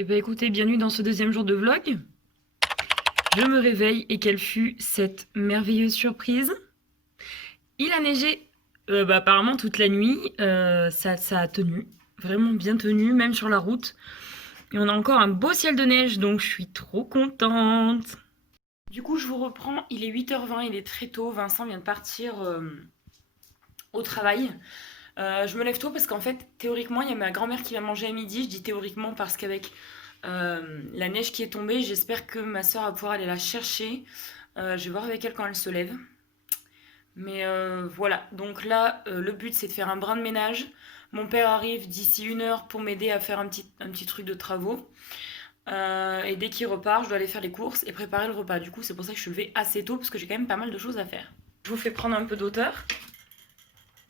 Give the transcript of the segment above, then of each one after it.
Eh bien écoutez, bienvenue dans ce deuxième jour de vlog. Je me réveille et quelle fut cette merveilleuse surprise. Il a neigé apparemment toute la nuit, ça a tenu, vraiment bien tenu, même sur la route. Et on a encore un beau ciel de neige, donc je suis trop contente. Du coup, je vous reprends, il est 8h20, il est très tôt, Vincent vient de partir au travail. Je me lève tôt parce qu'en fait, théoriquement, il y a ma grand-mère qui va manger à midi. Je dis théoriquement parce qu'avec la neige qui est tombée, j'espère que ma soeur va pouvoir aller la chercher. Je vais voir avec elle quand elle se lève. Mais voilà, donc là, le but c'est de faire un brin de ménage. Mon père arrive d'ici 1 heure pour m'aider à faire un petit truc de travaux. Et dès qu'il repart, je dois aller faire les courses et préparer le repas. Du coup, c'est pour ça que je suis levée assez tôt parce que j'ai quand même pas mal de choses à faire. Je vous fais prendre un peu d'auteur.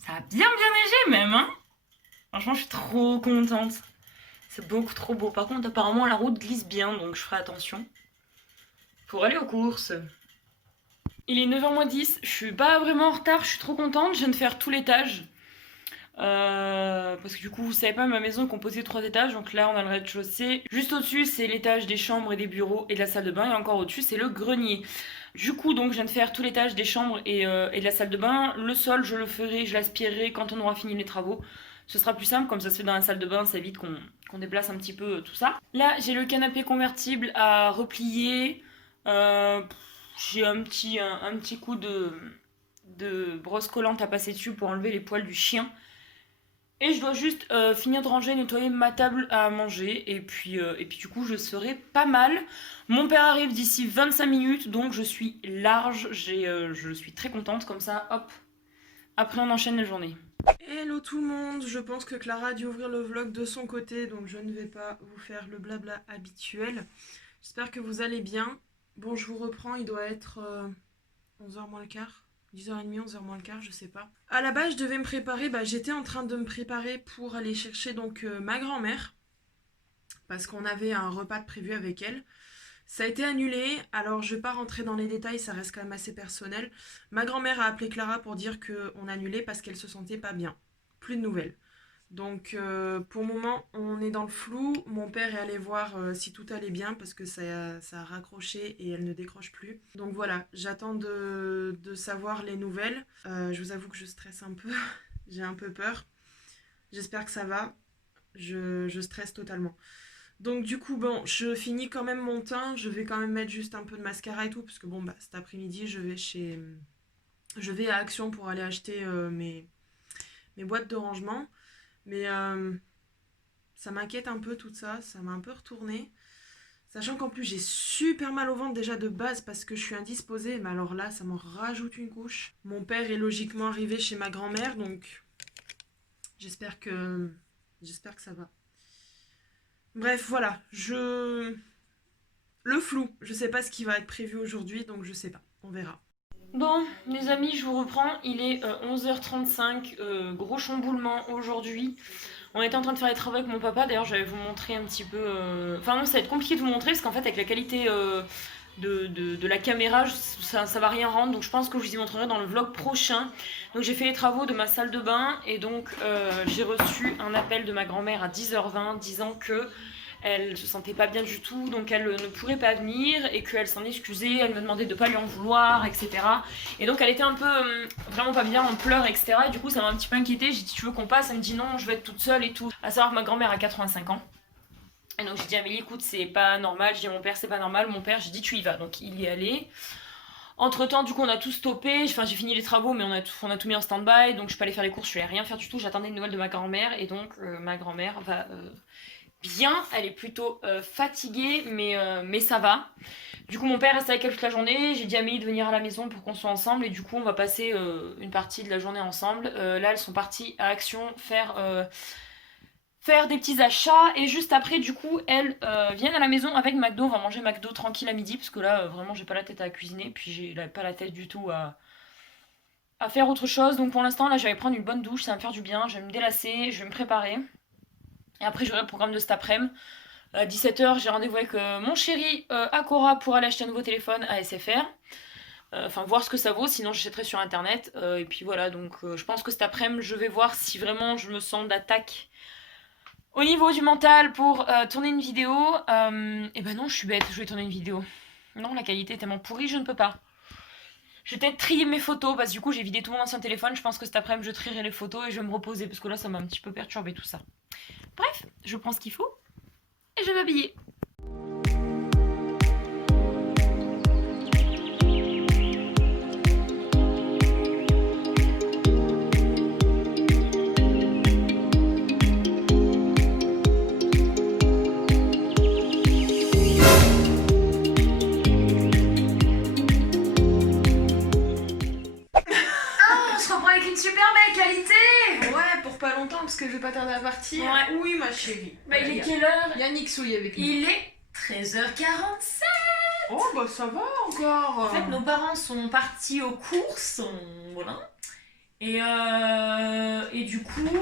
Ça a bien neigé même, hein. Franchement, je suis trop contente. C'est beaucoup trop beau. Par contre, apparemment, la route glisse bien, donc je ferai attention. Pour aller aux courses. Il est 9h moins 10. Je suis pas vraiment en retard, je suis trop contente. Je viens de faire tout l'étage. Parce que du coup, vous savez pas, ma maison est composée de 3 étages. Donc là, on a le rez-de-chaussée. Juste au-dessus, c'est l'étage des chambres et des bureaux et de la salle de bain. Et encore au-dessus, c'est le grenier. Du coup, donc, je viens de faire tout l'étage des chambres et de la salle de bain. Le sol, je le ferai, je l'aspirerai quand on aura fini les travaux. Ce sera plus simple, comme ça se fait dans la salle de bain, ça évite qu'on déplace un petit peu tout ça. Là, j'ai le canapé convertible à replier. Euh, j'ai un petit coup de brosse collante à passer dessus pour enlever les poils du chien. Et je dois juste finir de ranger, nettoyer ma table à manger. Et puis du coup, je serai pas mal. Mon père arrive d'ici 25 minutes, donc je suis large. Je suis très contente. Comme ça, hop. Après, on enchaîne la journée. Hello tout le monde, je pense que Clara a dû ouvrir le vlog de son côté, donc je ne vais pas vous faire le blabla habituel. J'espère que vous allez bien. Bon, je vous reprends, il doit être 11h moins le quart, 10h30, 11h moins le quart, je sais pas. À la base, je devais me préparer, j'étais en train de me préparer pour aller chercher donc ma grand-mère, parce qu'on avait un repas de prévu avec elle. Ça a été annulé, alors je vais pas rentrer dans les détails, ça reste quand même assez personnel. Ma grand-mère a appelé Clara pour dire qu'on annulait parce qu'elle se sentait pas bien. Plus de nouvelles. Donc pour le moment, on est dans le flou. Mon père est allé voir si tout allait bien parce que ça a raccroché et elle ne décroche plus. Donc voilà, j'attends de savoir les nouvelles. Je vous avoue que je stresse un peu, j'ai un peu peur. J'espère que ça va. Je stresse totalement. Donc du coup, bon, je finis quand même mon teint. Je vais quand même mettre juste un peu de mascara et tout. Parce que bon, cet après-midi, je vais à Action pour aller acheter mes boîtes de rangement. Mais ça m'inquiète un peu tout ça. Ça m'a un peu retourné. Sachant qu'en plus, j'ai super mal au ventre déjà de base parce que je suis indisposée. Mais alors là, ça m'en rajoute une couche. Mon père est logiquement arrivé chez ma grand-mère. Donc j'espère que, j'espère que ça va. Bref, voilà. Le flou. Je sais pas ce qui va être prévu aujourd'hui, donc je sais pas. On verra. Bon, les amis, je vous reprends. Il est 11h35. Gros chamboulement aujourd'hui. On était en train de faire les travaux avec mon papa. D'ailleurs, j'allais vous montrer un petit peu. Enfin, non, ça va être compliqué de vous montrer parce qu'en fait, avec la qualité de la caméra, ça va rien rendre. Donc, je pense que je vous y montrerai dans le vlog prochain. Donc, j'ai fait les travaux de ma salle de bain et donc j'ai reçu un appel de ma grand-mère à 10h20 disant que elle se sentait pas bien du tout, donc elle ne pourrait pas venir et qu'elle s'en excusait, elle me demandait de pas lui en vouloir, etc. Et donc elle était un peu vraiment pas bien, en pleurs, etc. Et du coup ça m'a un petit peu inquiétée, j'ai dit tu veux qu'on passe, elle me dit non, je vais être toute seule et tout. À savoir que ma grand-mère a 85 ans. Et donc j'ai dit Amélie écoute c'est pas normal, j'ai dit à mon père c'est pas normal, mon père j'ai dit tu y vas, donc il y est allé. Entre temps, du coup, on a tout stoppé. Enfin, j'ai fini les travaux, mais on a tout mis en stand-by. Donc, je suis pas allée faire les courses, je suis allée rien faire du tout. J'attendais une nouvelle de ma grand-mère. Et donc, ma grand-mère va bien, elle est plutôt fatiguée, mais ça va. Du coup, mon père reste avec elle toute la journée. J'ai dit à Amélie de venir à la maison pour qu'on soit ensemble. Et du coup, on va passer une partie de la journée ensemble. Là, elles sont parties à Action faire des petits achats. Et juste après, du coup, elles viennent à la maison avec McDo. On va manger McDo tranquille à midi. Parce que là, vraiment, j'ai pas la tête à cuisiner. Puis, j'ai pas la tête du tout à faire autre chose. Donc, pour l'instant, là, je vais prendre une bonne douche. Ça va me faire du bien. Je vais me délasser. Je vais me préparer. Et après, j'aurai le programme de cet après-midi. À 17h, j'ai rendez-vous avec mon chéri à Cora pour aller acheter un nouveau téléphone à SFR. Enfin, voir ce que ça vaut, sinon j'achèterai sur internet. Et puis voilà, donc je pense que cet après-midi, je vais voir si vraiment je me sens d'attaque Au niveau du mental pour tourner une vidéo, eh ben non, je suis bête, je vais tourner une vidéo. Non, la qualité est tellement pourrie, je ne peux pas. Je vais peut-être trier mes photos parce que du coup j'ai vidé tout mon ancien téléphone. Je pense que cet après-midi je trierai les photos et je vais me reposer parce que là ça m'a un petit peu perturbé tout ça. Bref, je prends ce qu'il faut et je vais m'habiller. On se reprend avec une super belle qualité. Ouais, pour pas longtemps parce que je vais pas tarder à partir. Ouais. Oui, ma chérie. Bah, il est quelle heure? Yannick Souille avec nous. Il est 13h47. Oh, bah ça va encore. En fait, nos parents sont partis aux courses, voilà. Et du coup,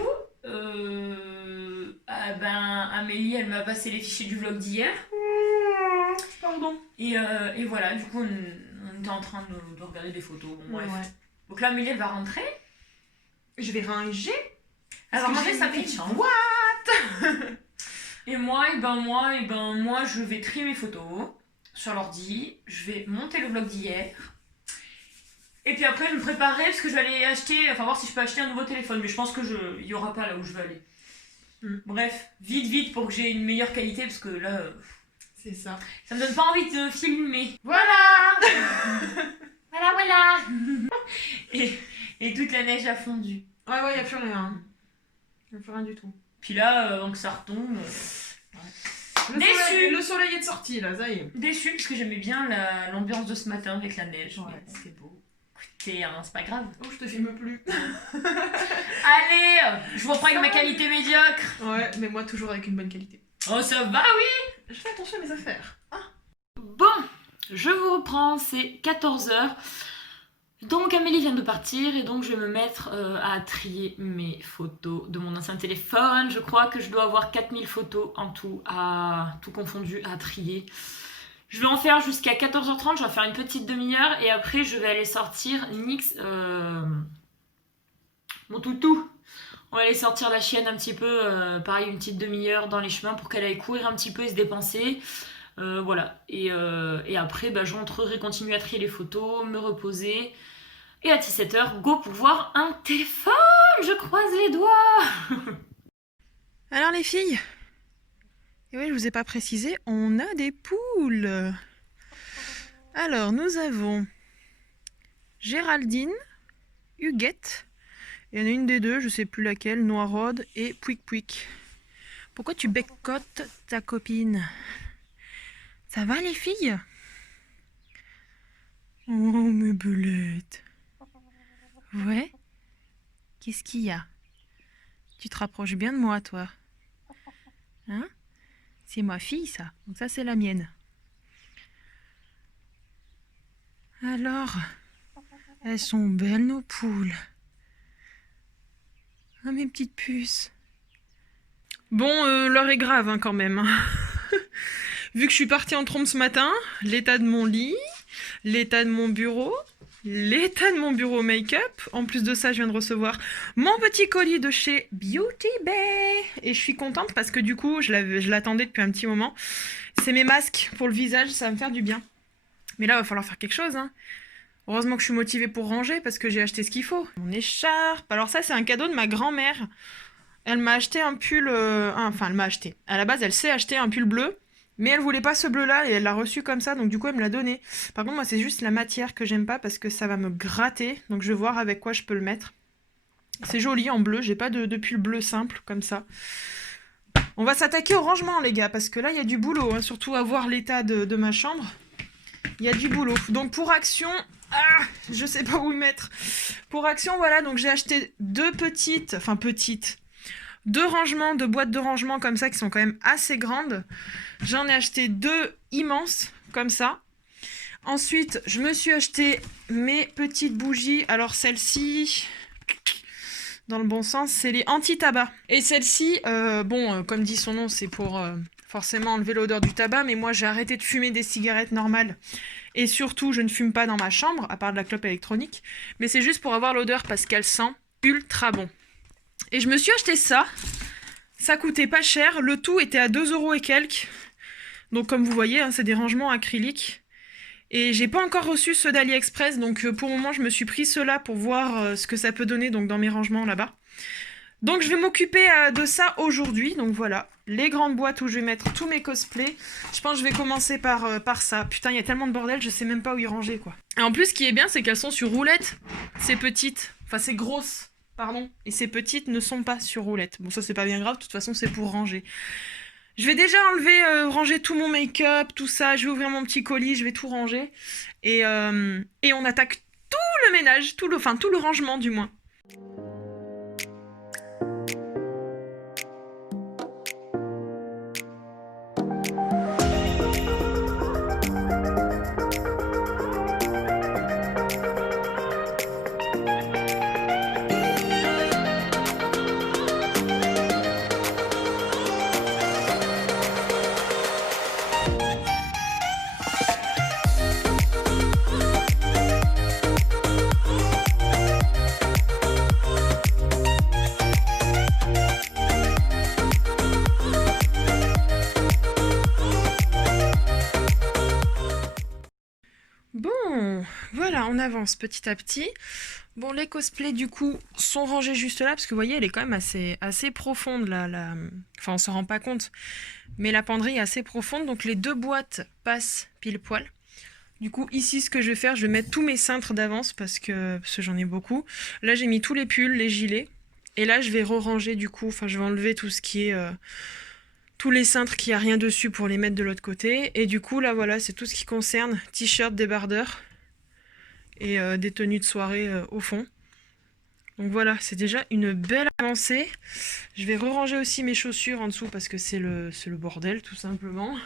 Amélie, elle m'a passé les fichiers du vlog d'hier. Pardon. Et voilà, du coup, on était en train de regarder des photos. Bon, bref. Ouais. Donc là, Amélie, elle va rentrer. Je vais ranger. Elle va Parce que ranger j'ai sa une petite chambre. What? Et moi, je vais trier mes photos sur l'ordi. Je vais monter le vlog d'hier. Et puis après, je vais me préparer parce que je vais aller acheter, enfin voir si je peux acheter un nouveau téléphone. Mais je pense que il y aura pas là où je veux aller. Bref, vite pour que j'ai une meilleure qualité parce que là, C'est ça. ça me donne pas envie de filmer. Voilà. Voilà. Et toute la neige a fondu. Ouais, y a plus rien. Y a plus rien du tout. Puis là, avant que ça retombe, Déçue. Le soleil est de sortie là, ça y est. déçue parce que j'aimais bien l'ambiance de ce matin avec la neige. Ouais, Mais bon, c'était beau. écoutez, hein, c'est pas grave. Oh, je te filme plus. Allez, je vous reprends avec ma qualité médiocre. Ouais, mais moi toujours avec une bonne qualité. Oh, ça va, oui. Je fais attention à mes affaires. Bon, je vous reprends, c'est 14h. Donc Amélie vient de partir et donc je vais me mettre à trier mes photos de mon ancien téléphone. Je crois que je dois avoir 4000 photos en tout, tout confondu, à trier. Je vais en faire jusqu'à 14h30, je vais faire une petite demi-heure et après je vais aller sortir Nix, mon toutou. On va aller sortir la chienne un petit peu, pareil une petite demi-heure dans les chemins pour qu'elle aille courir un petit peu et se dépenser. Voilà, et après je rentrerai, continuer à trier les photos, me reposer. Et à 17h, go pour voir un téléphone. Je croise les doigts. Alors les filles, et oui, je vous ai pas précisé, on a des poules. Alors nous avons Géraldine, Huguette, il y en a une des deux, je sais plus laquelle, Noiraude et Pouic Pouic. Pourquoi tu beccottes ta copine? Ça va les filles? Oh mes belettes. Ouais? Qu'est-ce qu'il y a? Tu te rapproches bien de moi, toi. Hein? C'est ma fille, ça. Donc ça, c'est la mienne. Alors, elles sont belles, nos poules. Ah, mes petites puces. Bon, l'heure est grave, hein, quand même. Vu que je suis partie en trompe ce matin, l'état de mon lit, l'état de mon bureau, l'état de mon bureau make-up. En plus de ça, je viens de recevoir mon petit colis de chez Beauty Bay. Et je suis contente parce que du coup, je l'attendais depuis un petit moment. C'est mes masques pour le visage, ça va me faire du bien. Mais là, il va falloir faire quelque chose, hein. Heureusement que je suis motivée pour ranger parce que j'ai acheté ce qu'il faut. Mon écharpe. Alors ça, c'est un cadeau de ma grand-mère. Elle m'a acheté un pull... Enfin, elle m'a acheté. À la base, elle s'est acheté un pull bleu. Mais elle voulait pas ce bleu-là et elle l'a reçu comme ça, donc du coup elle me l'a donné. Par contre moi c'est juste la matière que j'aime pas parce que ça va me gratter, donc je vais voir avec quoi je peux le mettre. C'est joli en bleu, j'ai pas de pull bleu simple comme ça. On va s'attaquer au rangement les gars, parce que là il y a du boulot, hein, surtout à voir l'état de ma chambre. Il y a du boulot. Donc pour action, je sais pas où y mettre. Pour action voilà, donc j'ai acheté deux rangements, deux boîtes de rangement comme ça qui sont quand même assez grandes. J'en ai acheté deux immenses comme ça. Ensuite, je me suis acheté mes petites bougies. Alors celle-ci, dans le bon sens, c'est les anti-tabac. Et celle-ci, comme dit son nom, c'est pour forcément enlever l'odeur du tabac. Mais moi, j'ai arrêté de fumer des cigarettes normales. Et surtout, je ne fume pas dans ma chambre, à part de la clope électronique. Mais c'est juste pour avoir l'odeur parce qu'elle sent ultra bon. Et je me suis acheté ça. Ça coûtait pas cher, le tout était à 2 € et quelques. Donc comme vous voyez, hein, c'est des rangements acryliques. Et j'ai pas encore reçu ceux d'AliExpress, donc pour le moment je me suis pris ceux-là pour voir ce que ça peut donner donc, dans mes rangements là-bas. Donc je vais m'occuper de ça aujourd'hui, donc voilà, les grandes boîtes où je vais mettre tous mes cosplays. Je pense que je vais commencer par ça. Putain, il y a tellement de bordel, je sais même pas où y ranger quoi. Et en plus, ce qui est bien, c'est qu'elles sont sur roulette, ces petites, enfin ces grosses, pardon, et ces petites ne sont pas sur roulette. Bon, ça c'est pas bien grave, de toute façon c'est pour ranger. Je vais déjà enlever, ranger tout mon make-up, tout ça, je vais ouvrir mon petit colis, je vais tout ranger. Et on attaque tout le ménage, tout le rangement du moins. Bon, voilà, on avance petit à petit. Bon, les cosplays, du coup, sont rangés juste là, parce que vous voyez, elle est quand même assez profonde, là. Enfin, on s'en rend pas compte, mais la penderie est assez profonde, donc les 2 boîtes passent pile poil. Du coup, ici, ce que je vais faire, je vais mettre tous mes cintres d'avance, parce que j'en ai beaucoup. Là, j'ai mis tous les pulls, les gilets, et là, je vais re-ranger, du coup, enfin, je vais enlever tout ce qui est... tous les cintres qui a rien dessus pour les mettre de l'autre côté. Et du coup, là, voilà, c'est tout ce qui concerne t-shirt, débardeur et des tenues de soirée au fond. Donc voilà, c'est déjà une belle avancée. Je vais re-ranger aussi mes chaussures en dessous parce que c'est le bordel, tout simplement.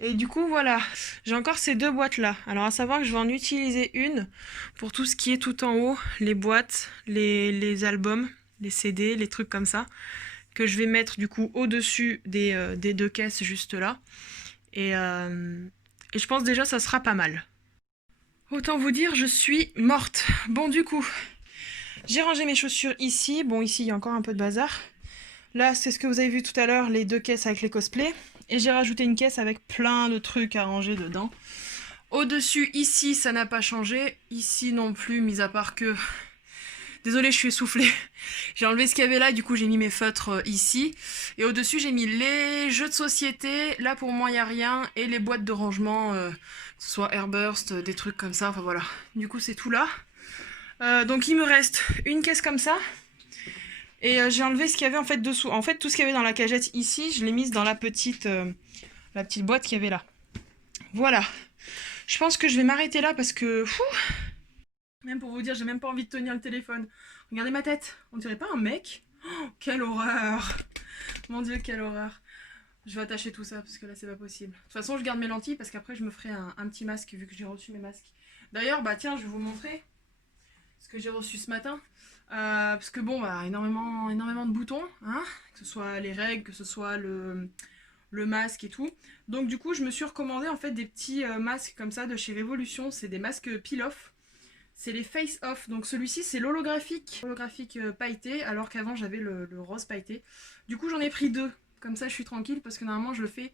Et du coup, voilà, j'ai encore ces 2 boîtes-là. Alors, à savoir que je vais en utiliser une pour tout ce qui est tout en haut, les boîtes, les albums, les CD, les trucs comme ça, que je vais mettre du coup au-dessus des 2 caisses juste là. Et je pense déjà ça sera pas mal. Autant vous dire, je suis morte. Bon, du coup, j'ai rangé mes chaussures ici. Bon, ici, il y a encore un peu de bazar. Là, c'est ce que vous avez vu tout à l'heure, les 2 caisses avec les cosplays. Et j'ai rajouté une caisse avec plein de trucs à ranger dedans. Au-dessus, ici, ça n'a pas changé. Ici non plus, mis à part que... Désolée, je suis essoufflée. J'ai enlevé ce qu'il y avait là, du coup j'ai mis mes feutres ici. Et au-dessus, j'ai mis les jeux de société. Là, pour moi, il n'y a rien. Et les boîtes de rangement, que ce soit Airburst, des trucs comme ça. Enfin voilà. Du coup, c'est tout là. Donc, il me reste une caisse comme ça. Et j'ai enlevé ce qu'il y avait en fait dessous. En fait, tout ce qu'il y avait dans la cagette ici, je l'ai mise dans la petite boîte qu'il y avait là. Voilà. Je pense que je vais m'arrêter là parce que... Même pour vous dire, j'ai même pas envie de tenir le téléphone. Regardez ma tête, on dirait pas un mec. Oh, quelle horreur. Mon dieu, quelle horreur. Je vais attacher tout ça parce que là c'est pas possible. De toute façon, je garde mes lentilles parce qu'après je me ferai un petit masque vu que j'ai reçu mes masques. D'ailleurs, bah tiens, je vais vous montrer ce que j'ai reçu ce matin. Parce que bon, bah énormément de boutons, hein, que ce soit les règles, que ce soit le masque et tout. Donc du coup, je me suis recommandé en fait des petits masques comme ça de chez Révolution. C'est des masques peel-off. C'est les Face Off, donc celui-ci c'est l'holographique pailleté, alors qu'avant j'avais le rose pailleté. Du coup j'en ai pris 2, comme ça je suis tranquille parce que normalement je le fais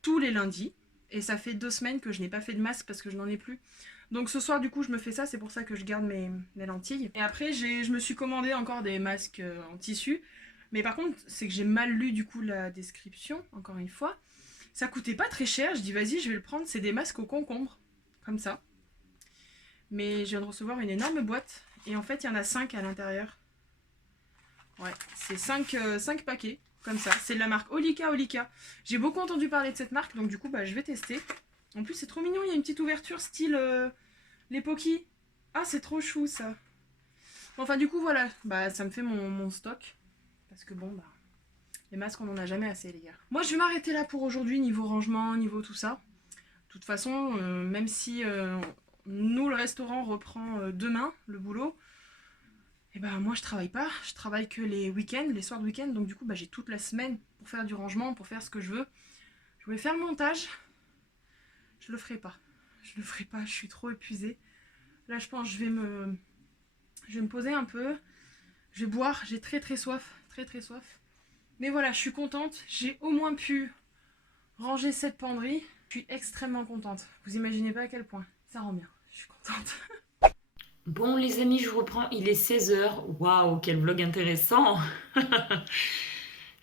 tous les lundis. Et ça fait 2 semaines que je n'ai pas fait de masque parce que je n'en ai plus. Donc ce soir du coup je me fais ça, c'est pour ça que je garde mes lentilles. Et après je me suis commandé encore des masques en tissu. Mais par contre c'est que j'ai mal lu du coup la description, encore une fois. Ça coûtait pas très cher, je dis vas-y je vais le prendre, c'est des masques au concombre, comme ça. Mais je viens de recevoir une énorme boîte. Et en fait, il y en a 5 à l'intérieur. Ouais, c'est 5 paquets, comme ça. C'est de la marque Olika. J'ai beaucoup entendu parler de cette marque, donc du coup, bah, je vais tester. En plus, c'est trop mignon. Il y a une petite ouverture style les Poki. Ah, c'est trop chou, ça. Bon, enfin, du coup, voilà. Bah, ça me fait mon stock. Parce que bon, bah, les masques, on n'en a jamais assez, les gars. Moi, je vais m'arrêter là pour aujourd'hui, niveau rangement, niveau tout ça. De toute façon, même si... nous, le restaurant reprend demain le boulot. Et ben moi je travaille pas, je travaille que les week-ends, les soirs de week-end, donc du coup bah, j'ai toute la semaine pour faire du rangement, pour faire ce que je veux. Je voulais faire le montage, je le ferai pas, je suis trop épuisée. Là je pense que je vais me poser un peu, je vais boire, j'ai très soif, très soif. Mais voilà, je suis contente. J'ai au moins pu ranger cette penderie. Je suis extrêmement contente. Vous imaginez pas à quel point. Ça rend bien. Je suis contente. Bon les amis, je reprends, il est 16 h. Waouh, quel vlog intéressant. En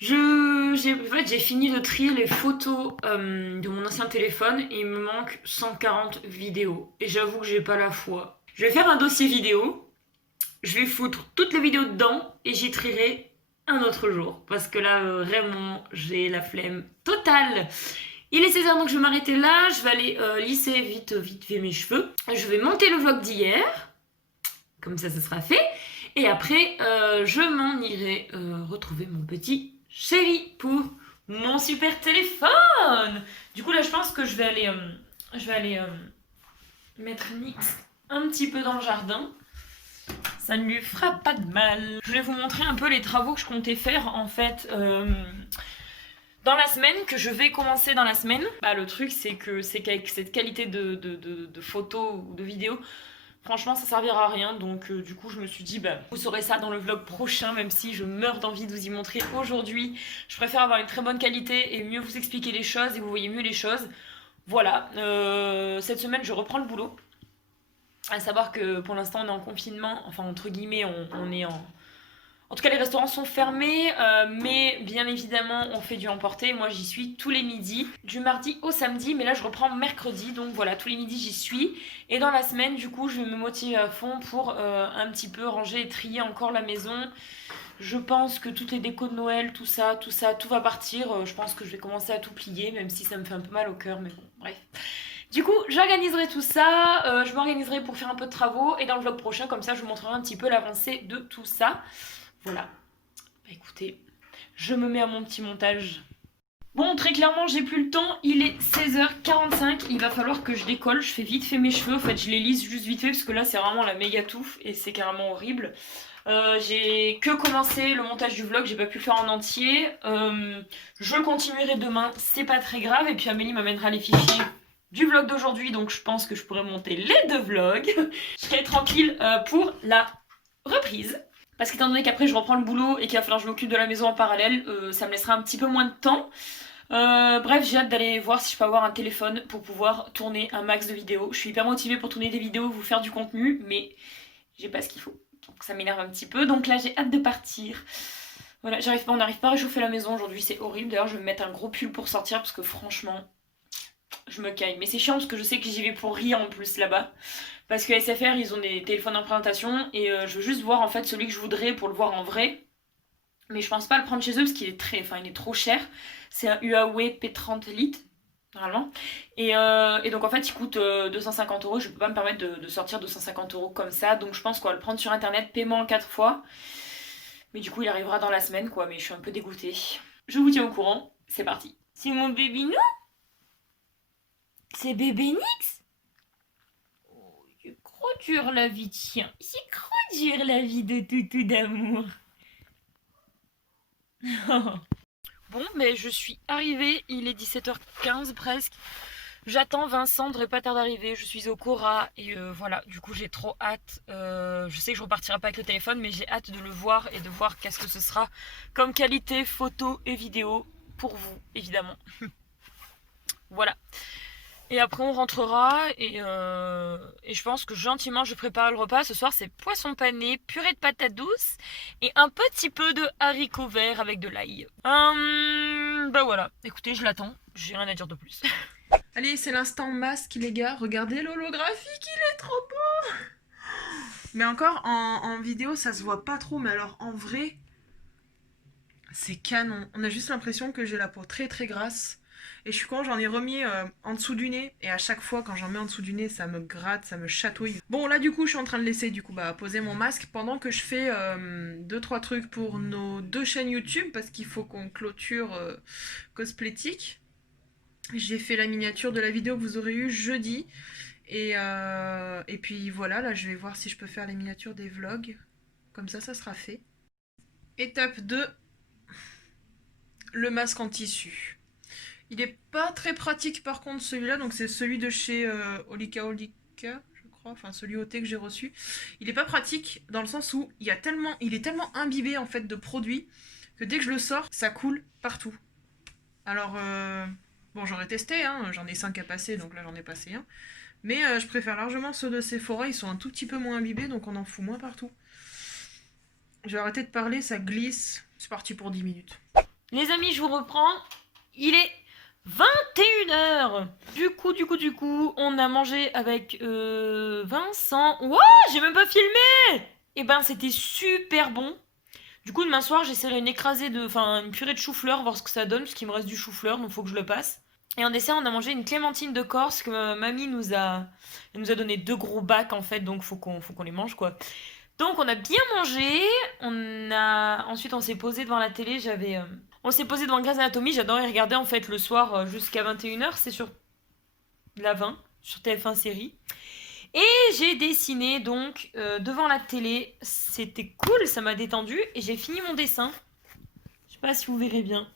fait, j'ai fini de trier les photos de mon ancien téléphone et il me manque 140 vidéos. Et j'avoue que j'ai pas la foi. Je vais faire un dossier vidéo, je vais foutre toutes les vidéos dedans et j'y trierai un autre jour. Parce que là, vraiment, j'ai la flemme totale. Il est 16 h donc je vais m'arrêter là. Je vais aller lisser vite fait mes cheveux. Je vais monter le vlog d'hier. Comme ça sera fait. Et après, je m'en irai retrouver mon petit chéri pour mon super téléphone. Du coup, là, je pense que je vais aller mettre Nix un petit peu dans le jardin. Ça ne lui fera pas de mal. Je vais vous montrer un peu les travaux que je comptais faire, en fait, dans la semaine, que je vais commencer dans la semaine. Bah, le truc, c'est qu'avec cette qualité de photos ou de vidéos, franchement, ça servira à rien, donc du coup, je me suis dit, bah, vous saurez ça dans le vlog prochain, même si je meurs d'envie de vous y montrer aujourd'hui. Je préfère avoir une très bonne qualité et mieux vous expliquer les choses et vous voyez mieux les choses. Voilà, cette semaine, je reprends le boulot. À savoir que pour l'instant, on est en confinement, enfin, entre guillemets, on est en... En tout cas, les restaurants sont fermés, mais bien évidemment, on fait du emporter. Moi, j'y suis tous les midis, du mardi au samedi, mais là, je reprends mercredi. Donc voilà, tous les midis, j'y suis. Et dans la semaine, du coup, je vais me motiver à fond pour un petit peu ranger et trier encore la maison. Je pense que toutes les décos de Noël, tout ça, tout va partir. Je pense que je vais commencer à tout plier, même si ça me fait un peu mal au cœur, mais bon, bref. Du coup, j'organiserai tout ça, je m'organiserai pour faire un peu de travaux, et dans le vlog prochain, comme ça, je vous montrerai un petit peu l'avancée de tout ça. Voilà, bah écoutez, je me mets à mon petit montage. Bon, très clairement, j'ai plus le temps, il est 16 h 45, il va falloir que je décolle, je fais vite fait mes cheveux, en fait je les lisse juste vite fait parce que là c'est vraiment la méga touffe et c'est carrément horrible. J'ai que commencé le montage du vlog, j'ai pas pu le faire en entier, je le continuerai demain, c'est pas très grave, et puis Amélie m'amènera les fichiers du vlog d'aujourd'hui, donc je pense que je pourrai monter les deux vlogs. Je serai tranquille pour la reprise. Parce qu'étant donné qu'après je reprends le boulot et qu'il va falloir que je m'occupe de la maison en parallèle, ça me laissera un petit peu moins de temps. Bref, j'ai hâte d'aller voir si je peux avoir un téléphone pour pouvoir tourner un max de vidéos. Je suis hyper motivée pour tourner des vidéos, vous faire du contenu, mais j'ai pas ce qu'il faut. Donc ça m'énerve un petit peu. Donc là j'ai hâte de partir. Voilà, on n'arrive pas à réchauffer la maison aujourd'hui, c'est horrible. D'ailleurs je vais me mettre un gros pull pour sortir parce que franchement, je me caille. Mais c'est chiant parce que je sais que j'y vais pour rire en plus là-bas. Parce que SFR, ils ont des téléphones en présentation et je veux juste voir en fait celui que je voudrais pour le voir en vrai. Mais je pense pas le prendre chez eux parce qu'il est il est trop cher. C'est un Huawei P30 Lite, normalement. Et donc en fait, il coûte 250 euros. Je peux pas me permettre de sortir 250 euros comme ça. Donc je pense qu'on va le prendre sur internet, paiement en 4 fois. Mais du coup, il arrivera dans la semaine, quoi. Mais je suis un peu dégoûtée. Je vous tiens au courant. C'est parti. C'est mon bébé nous. C'est bébé Nix. C'est trop dur la vie de chien. C'est trop dur la vie de toutou d'amour. Bon, mais je suis arrivée, il est 17 h 15 presque. J'attends Vincent, devrait pas tarder d'arriver. Je suis au Cora et voilà, du coup j'ai trop hâte. Je sais que je repartirai pas avec le téléphone, mais j'ai hâte de le voir et de voir qu'est-ce que ce sera comme qualité photo et vidéo pour vous, évidemment. Voilà. Et après on rentrera et je pense que gentiment je prépare le repas. Ce soir c'est poisson pané, purée de patates douces et un petit peu de haricots verts avec de l'ail. Bah voilà, écoutez, je l'attends, j'ai rien à dire de plus. Allez, c'est l'instant masque les gars, regardez l'holographique, il est trop beau. Mais encore en vidéo ça se voit pas trop, mais alors en vrai c'est canon. On a juste l'impression que j'ai la peau très très grasse. Et je suis con, j'en ai remis en dessous du nez. Et à chaque fois, quand j'en mets en dessous du nez, ça me gratte, ça me chatouille. Bon, là, du coup, je suis en train de laisser poser mon masque pendant que je fais 2-3 trucs pour nos 2 chaînes YouTube. Parce qu'il faut qu'on clôture Cosplétique. J'ai fait la miniature de la vidéo que vous aurez eue jeudi. Et puis voilà, là, je vais voir si je peux faire les miniatures des vlogs. Comme ça sera fait. Étape 2. Le masque en tissu. Il est pas très pratique par contre celui-là, donc c'est celui de chez Olika, je crois, enfin celui OT que j'ai reçu. Il est pas pratique dans le sens où il est tellement imbibé en fait de produits que dès que je le sors, ça coule partout. Alors, bon, j'aurais testé, hein, j'en ai 5 à passer, donc là j'en ai passé un. Mais je préfère largement ceux de Sephora, ils sont un tout petit peu moins imbibés, donc on en fout moins partout. Je vais arrêter de parler, ça glisse. C'est parti pour 10 minutes. Les amis, je vous reprends. Il est 21h. Du coup, on a mangé avec Vincent. Ouah, j'ai même pas filmé. Et ben, c'était super bon. Du coup, demain soir, j'essaierai une purée de chou-fleur, voir ce que ça donne, parce qu'il me reste du chou-fleur, donc faut que je le passe. Et en dessert, on a mangé une clémentine de Corse que mamie elle nous a donné 2 gros bacs en fait, donc faut qu'on les mange quoi. Donc on a bien mangé, ensuite on s'est posé devant la télé, on s'est posé devant Grey's Anatomy, j'adorais regarder en fait le soir jusqu'à 21h, c'est sur la 20, sur TF1 série. Et j'ai dessiné donc devant la télé, c'était cool, ça m'a détendu et j'ai fini mon dessin. Je sais pas si vous verrez bien.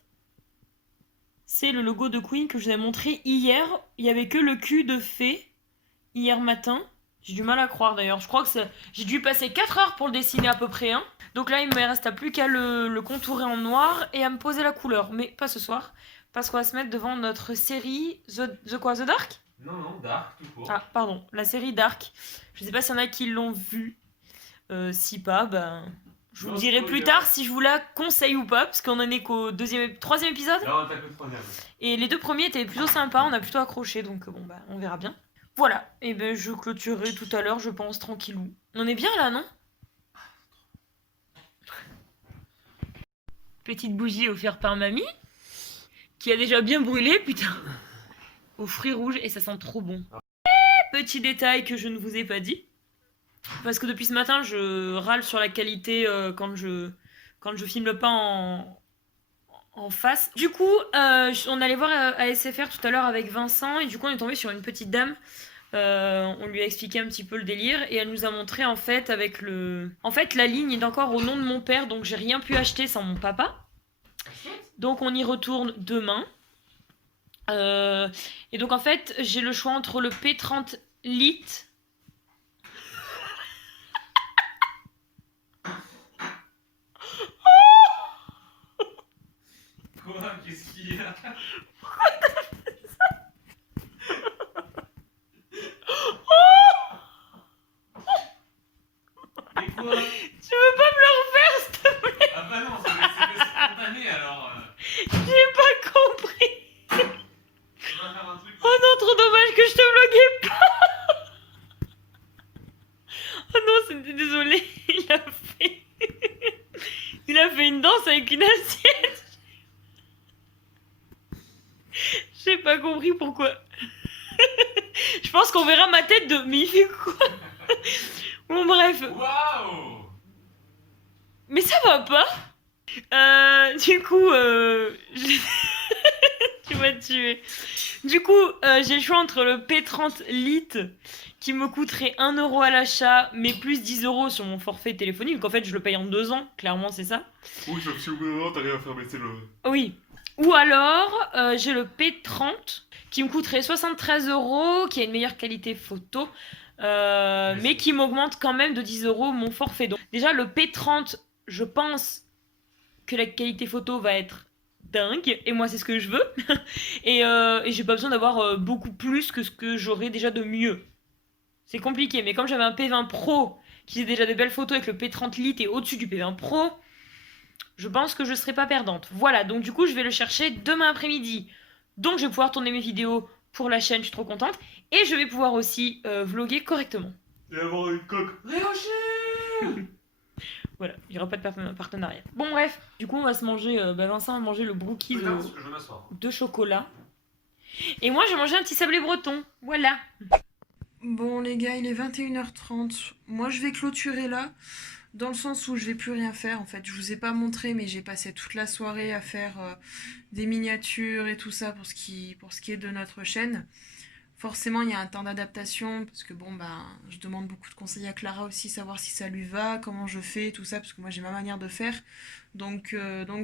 C'est le logo de Queen que je vous ai montré hier, il y avait que le cul de fée hier matin. J'ai du mal à croire d'ailleurs. Je crois que j'ai dû passer 4 heures pour le dessiner à peu près. Hein. Donc là, il me reste plus qu'à le contourer en noir et à me poser la couleur. Mais pas ce soir. Parce qu'on va se mettre devant notre série The quoi, The Dark? Non, Dark, tout court. Ah, pardon. La série Dark. Je sais pas s'il y en a qui l'ont vue. Si pas, ben... Je vous le dirai plus tard si je vous la conseille ou pas. Parce qu'on en est qu'au 3e épisode. Là, on attaque le 3e. Et les 2 premiers étaient plutôt sympas. On a plutôt accroché. Donc bon, bah, on verra bien. Voilà, et ben je clôturerai tout à l'heure, je pense, tranquillou. On est bien là, non? Petite bougie offerte par mamie, qui a déjà bien brûlé, putain. Aux fruits rouges, et ça sent trop bon. Petit détail que je ne vous ai pas dit, parce que depuis ce matin, je râle sur la qualité quand je filme pas en face. Du coup, on allait voir ASFR tout à l'heure avec Vincent, et du coup on est tombé sur une petite dame. On lui a expliqué un petit peu le délire et elle nous a montré en fait En fait la ligne est encore au nom de mon père donc j'ai rien pu acheter sans mon papa. Donc on y retourne demain. Et donc en fait j'ai le choix entre le P30 Lite. Quoi? Qu'est-ce qu'il y a? Mais quoi? Tu veux pas me le refaire s'il te plaît? Ah bah non, c'est spontané alors. J'ai pas compris. On va faire un truc. Oh non, trop dommage que je te bloquais pas. Oh non, c'était désolé. Il a fait une danse avec une assiette. J'ai pas compris pourquoi. Je pense qu'on verra ma tête de... Mais il fait quoi? Bon bref. Waouh! Mais ça va pas. Du coup, tu m'as tué. Du coup, j'ai le choix entre le P30 Lite qui me coûterait 1€ à l'achat, mais plus 10€ sur mon forfait téléphonique. Donc en fait, je le paye en 2 ans, clairement, c'est ça. Oui, sauf si au bout d'un moment t'arrives à faire baisser le. Oui. Ou alors, j'ai le P30 qui me coûterait 73€, qui a une meilleure qualité photo, mais qui m'augmente quand même de 10€ mon forfait. Donc déjà, le P30, je pense que la qualité photo va être dingue, et moi c'est ce que je veux. et j'ai pas besoin d'avoir beaucoup plus que ce que j'aurais déjà de mieux. C'est compliqué, mais comme j'avais un P20 Pro qui faisait déjà de belles photos avec le P30 Lite et au-dessus du P20 Pro, je pense que je serai pas perdante. Voilà, donc du coup je vais le chercher demain après-midi. Donc je vais pouvoir tourner mes vidéos pour la chaîne, je suis trop contente. Et je vais pouvoir aussi vlogger correctement. Et avoir une coque. Réagir! Voilà, il n'y aura pas de partenariat. Bon bref, du coup on va se manger, Vincent va manger le brookie Oui, parce que je vais m'asseoir. de chocolat. Et moi je vais manger un petit sablé breton, voilà. Bon les gars, il est 21h30. Moi je vais clôturer là, dans le sens où je vais plus rien faire en fait. Je vous ai pas montré mais j'ai passé toute la soirée à faire des miniatures et tout ça pour ce qui est de notre chaîne. Forcément il y a un temps d'adaptation parce que bon ben je demande beaucoup de conseils à Clara aussi, savoir si ça lui va, comment je fais, tout ça, parce que moi j'ai ma manière de faire. Donc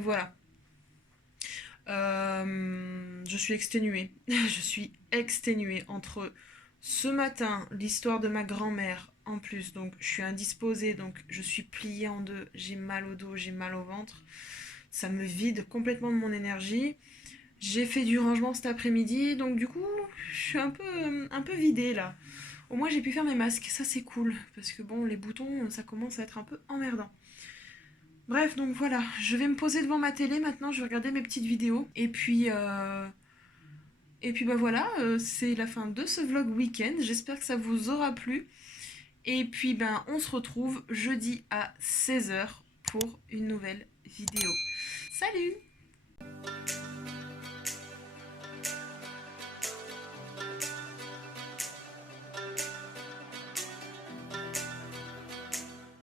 voilà. Je suis exténuée. Je suis exténuée entre ce matin, l'histoire de ma grand-mère en plus, donc je suis indisposée, donc je suis pliée en deux, j'ai mal au dos, j'ai mal au ventre. Ça me vide complètement de mon énergie. J'ai fait du rangement cet après-midi, donc du coup, je suis un peu vidée là. Au moins, j'ai pu faire mes masques, ça c'est cool, parce que bon, les boutons, ça commence à être un peu emmerdant. Bref, donc voilà, je vais me poser devant ma télé maintenant, je vais regarder mes petites vidéos, et puis bah voilà, c'est la fin de ce vlog week-end, j'espère que ça vous aura plu. Et puis ben, on se retrouve jeudi à 16 h pour une nouvelle vidéo. Salut!